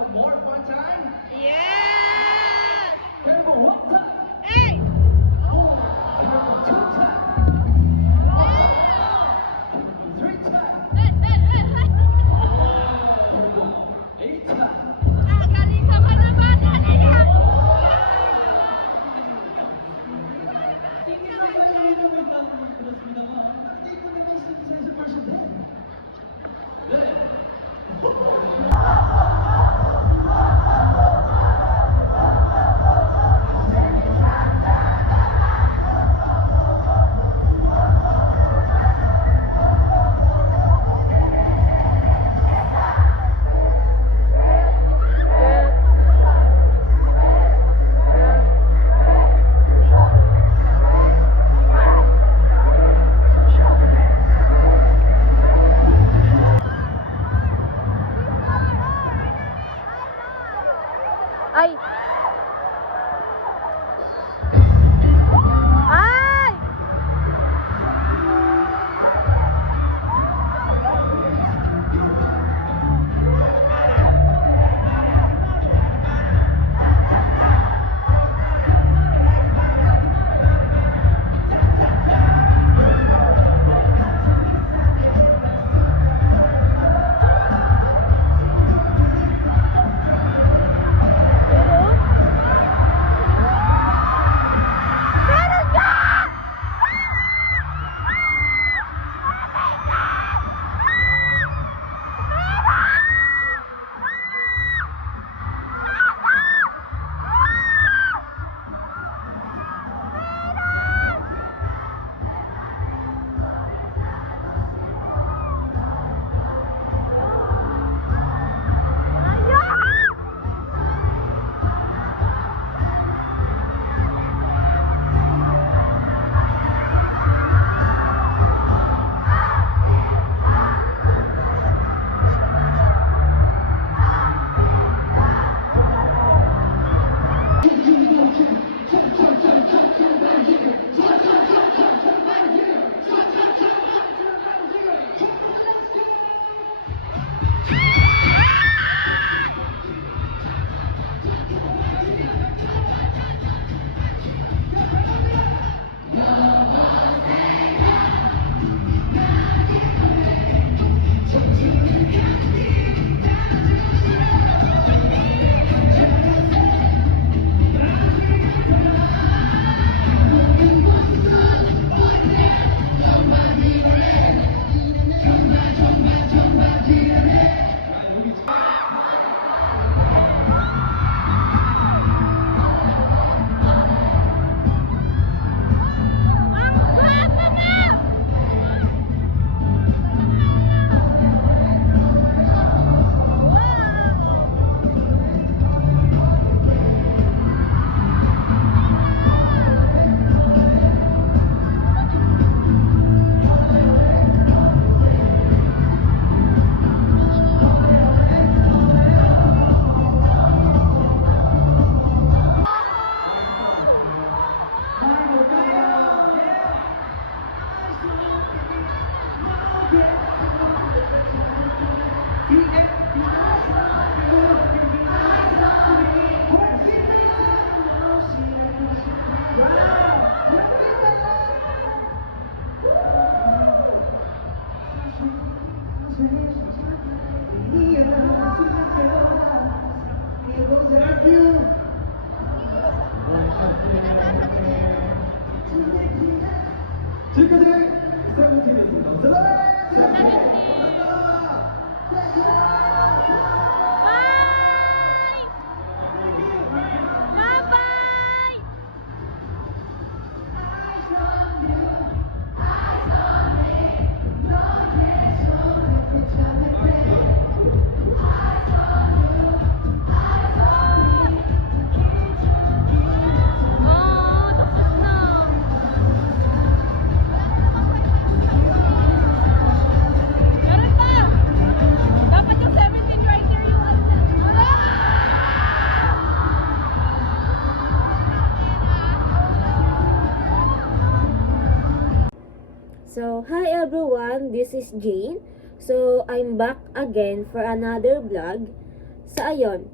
a more fun time? Yes! Carnival one time. Hey! Carnival two time. Three time. Eight time. Galing ka ba naman? Halika! Hindi ko ba yung inumin lang pinasbinahan? Hindi ko naman sa version din. Ay! Ay! Meron ka! 지금까지 세븐틴이었습니다. 감사합니다. So, hi everyone, this is Jane. So, I'm back again for another vlog. So, ayun.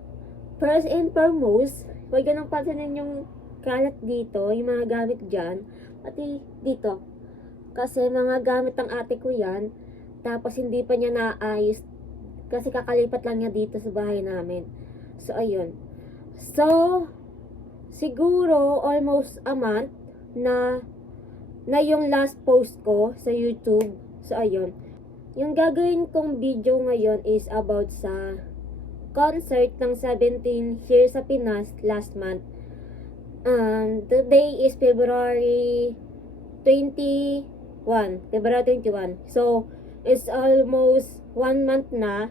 First and foremost, huwag ganang pansinin yung kalat dito, yung mga gamit dyan, pati dito. Kasi mga gamit ng ate ko yan, tapos hindi pa niya naayos, kasi kakalipat lang niya dito sa bahay namin. So, ayun. So, siguro almost a month na yung last post ko sa YouTube. So, ayun. Yung gagawin kong video ngayon is about sa concert ng 17 here sa Pinas last month. Today is February 21. February 21. So, it's almost 1 month na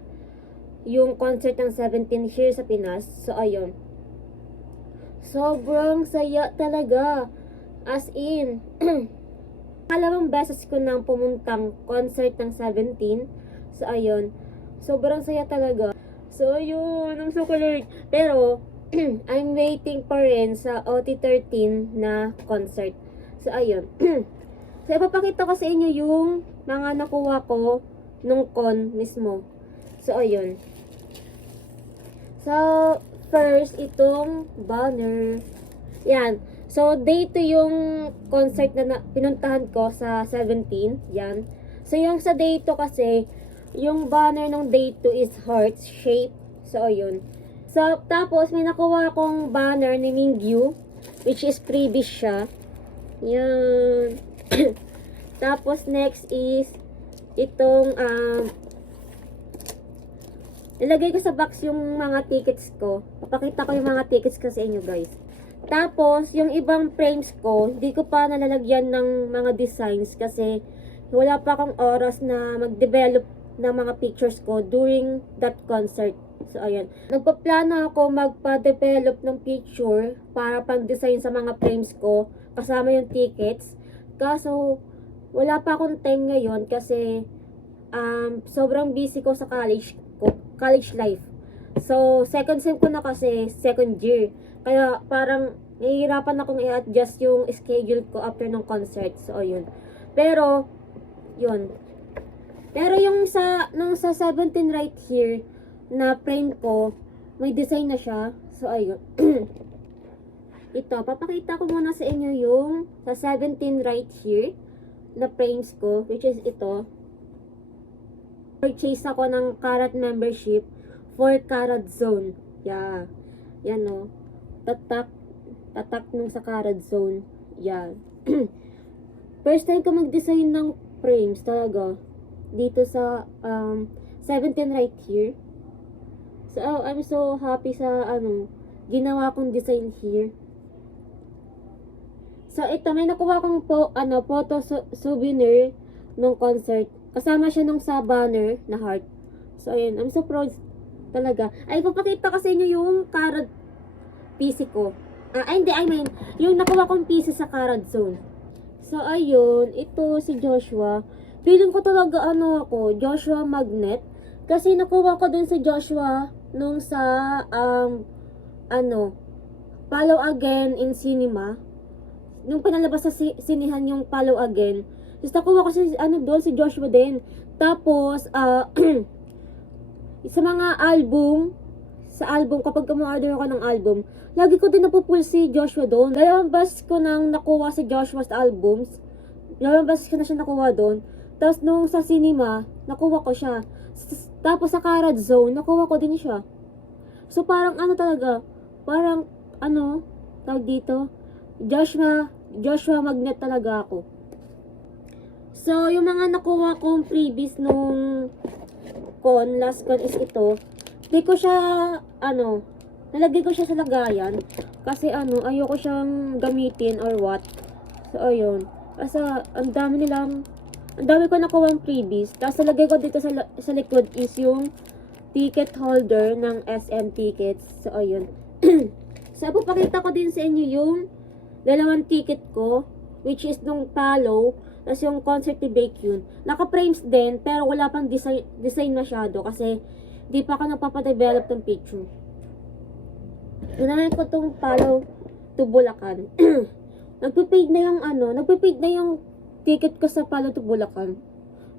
yung concert ng 17 here sa Pinas. So, ayun. Sobrang saya talaga. As in, kalawang beses ko nang pumuntang concert ng 17. So, ayun. Sobrang saya talaga. So, yun. I'm so colored. Pero, I'm waiting pa rin sa OT13 na concert. So, ayun. So, ipapakita ko sa inyo yung mga nakuha ko nung con mismo. So, ayun. So, first, itong banner. Yan. So, day 2 yung concert na pinuntahan ko sa 17. Yan. So, yung sa day 2 kasi, yung banner ng day 2 is heart shape. So, ayun. So, tapos, may nakuha akong banner ni Mingyu, which is freebies siya. Yan. Tapos, next is, itong, nilagay ko sa box yung mga tickets ko. Papakita ko yung mga tickets ko sa inyo, guys. Tapos, yung ibang frames ko, hindi ko pa nalalagyan ng mga designs kasi wala pa akong oras na mag-develop ng mga pictures ko during that concert. So, ayan. Nagpaplano ako magpa-develop ng picture para pang-design sa mga frames ko kasama yung tickets. Kaso, wala pa akong time ngayon kasi sobrang busy ko sa college life. So, second sem ko na kasi, second year. Kaya parang nahihirapan akong i-adjust yung schedule ko after ng concert. So, ayun. Pero, yun. Pero yung nung sa 17 right here, na frame ko, may design na siya. So, ayun. Ito, papakita ko muna sa inyo yung sa 17 right here, na frames ko, which is ito. Purchase ako ng Karat membership for Karat Zone. Yeah. Yan o. Tatak nung sa Karat Zone. Yan. First time ko mag-design ng frames talaga. Dito sa 17 right here. So, I'm so happy sa ginawa kong design here. So, ito, may nakuha kong photo souvenir nung concert. Kasama siya nung sa banner na heart. So, ayun, I'm so proud talaga. Ay, papakita ko sa inyo yung Karat PC ko. Yung nakuha kong PC sa Karat Zone. So, ayun, ito si Joshua. Feeling ko talaga Joshua Magnet. Kasi nakuha ko din si Joshua nung sa, Follow Again in Cinema. Nung pinalabas sa sinihan yung Follow Again. Tapos nakuha ko doon si Joshua din. Tapos, sa mga album, kapag kumorder ako ng album, lagi ko din napupull si Joshua doon. Dalawang bus ko nang nakuha si Joshua's albums. Dalawang bus ko na siya nakuha doon. Tapos nung sa cinema, nakuha ko siya. Tapos sa Karat Zone, nakuha ko din siya. So parang talaga, parang tawag dito, Joshua Magnet talaga ako. So yung mga nakuha kong freebies nung last con is ito. Hindi ko siya, nalagay ko siya sa lagayan. Kasi ayoko siyang gamitin or what. So ayun. Kasi ang dami ko nakuha ng freebies. Tapos nalagay ko dito sa likod is yung ticket holder ng SM tickets. So ayun. So papakita ko din sa inyo yung dalawang ticket ko, which is nung Palo. Tapos yung concert ni Baekhyun. Naka-frames din, pero wala pang design masyado kasi di pa ako nagpapadevelop ng picture. Unahin ko tong Palo to Bulacan. Nagpe-paid na yung ticket ko sa Palo to Bulacan.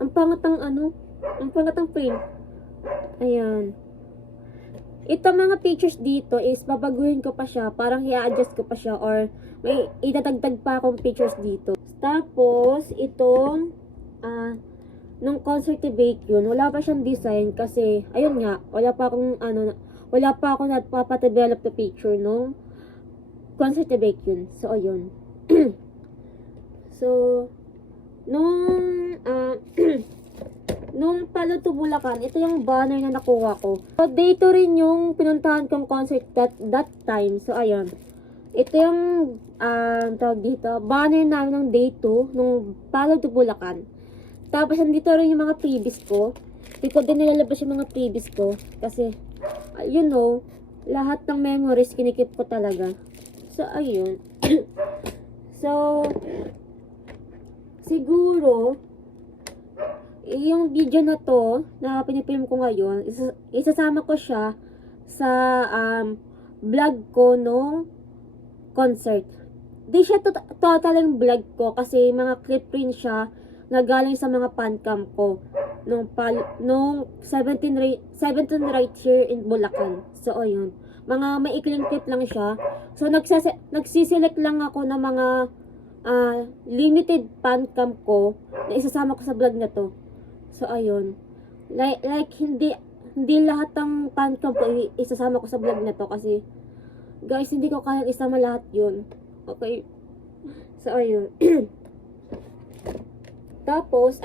Ang pangatang frame. Ayan. ito mga pictures dito is babaguhin ko pa siya, parang i-adjust ko pa siya or may itatagtag pa akong pictures dito. Tapos, itong nung concert ni Baekhyun, wala pa siyang design kasi, ayun nga, wala pa akong nagpapadevelop na picture nung concert ni Baekhyun. So, ayun. So, nung Palo to Bulacan, ito yung banner na nakuha ko. So, dito rin yung pinuntahan kong concert that time. So, ayun. Ito yung, tawag dito, banner namin ng day 2, nung Palo to Bulacan. Tapos, nandito rin yung mga previous ko. Hindi ko din nilalabas yung mga previous ko. Kasi, you know, lahat ng memories kinikip ko talaga. So, ayun. So, siguro, yung video na to, na pinipilm ko ngayon, isasama ko siya sa vlog ko nung concert. Di siya totaling vlog ko kasi mga clip rin siya na galing sa mga fancam ko nung 17 right here in Bulacan. So, ayun. Mga maikling clip lang siya. So, nagsiselect lang ako ng mga limited fancam ko na isasama ko sa vlog na to. So, ayun. Like hindi lahat ng fancam ko isasama ko sa vlog na to kasi, guys, hindi ko kayang isama lahat yun. Okay? So, ayun. Tapos,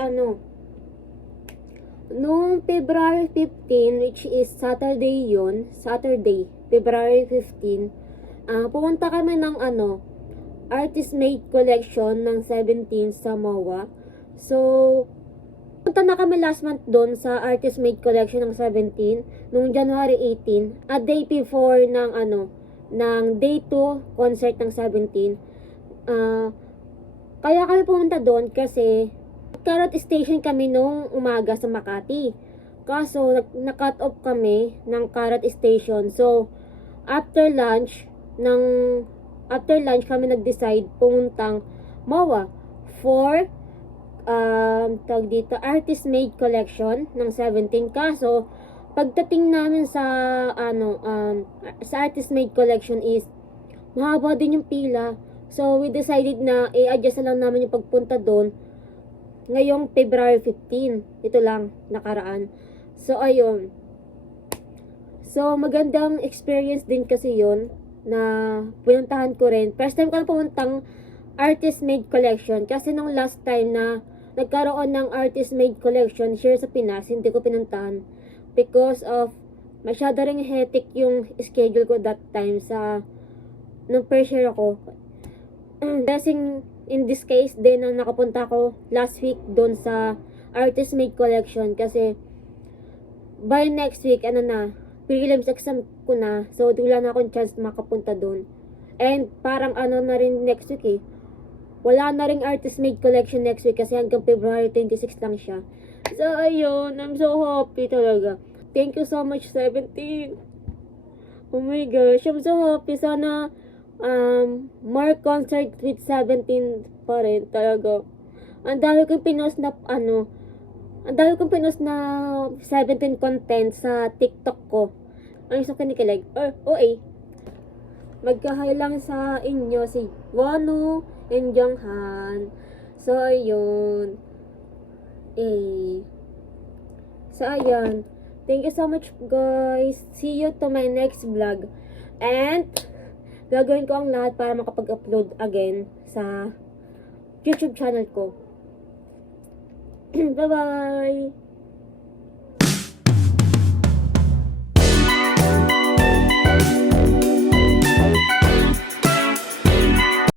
nung February 15, which is Saturday yun, February 15, pumunta kami ng artist made collection ng 17 sa MOA. So, punta na kami last month doon sa artist made collection ng 17 nung January 18, a day before ng day 2 concert ng 17. Kaya kami pumunta doon kasi Carrot Station kami nung umaga sa Makati. Kaso, na-cut off kami ng Carrot Station. So, after lunch kami nag-decide pumuntang MOA for tawag dito, artist made collection ng 17. Kaso, pagdating namin sa sa artist made collection is mahaba din yung pila. So, we decided na i-adjust na lang namin yung pagpunta doon ngayong February 15. Ito lang, nakaraan. So, ayun. So, magandang experience din kasi yun na pinuntahan ko rin. First time ko na pumuntang artist made collection kasi nung last time na nagkaroon ng artist made collection here sa Pinas, hindi ko pinuntahan because of masyado ring hectic yung schedule ko that time sa nung first year ako. Blessing in this case din na nakapunta ko last week doon sa artist made collection kasi by next week prelims exam ko na, so wala na akong chance makapunta doon. And parang na rin next week wala na ring artist made collection next week kasi hanggang February 26 lang siya. So ayun, I'm so happy talaga. Thank you so much 17. Oh my gosh, I'm so happy. Sana more concert with 17 pa rin talaga. Ang dami kong pinost na ang dami kong pinost na 17 content sa TikTok ko. Ang gusto kinikilig. Magka-hi lang sa inyo si Wonu and Jonghan. So, ayun. So, ayun. Thank you so much, guys. See you to my next vlog. And gagawin ko ang lahat para makapag-upload again sa YouTube channel ko. Bye-bye!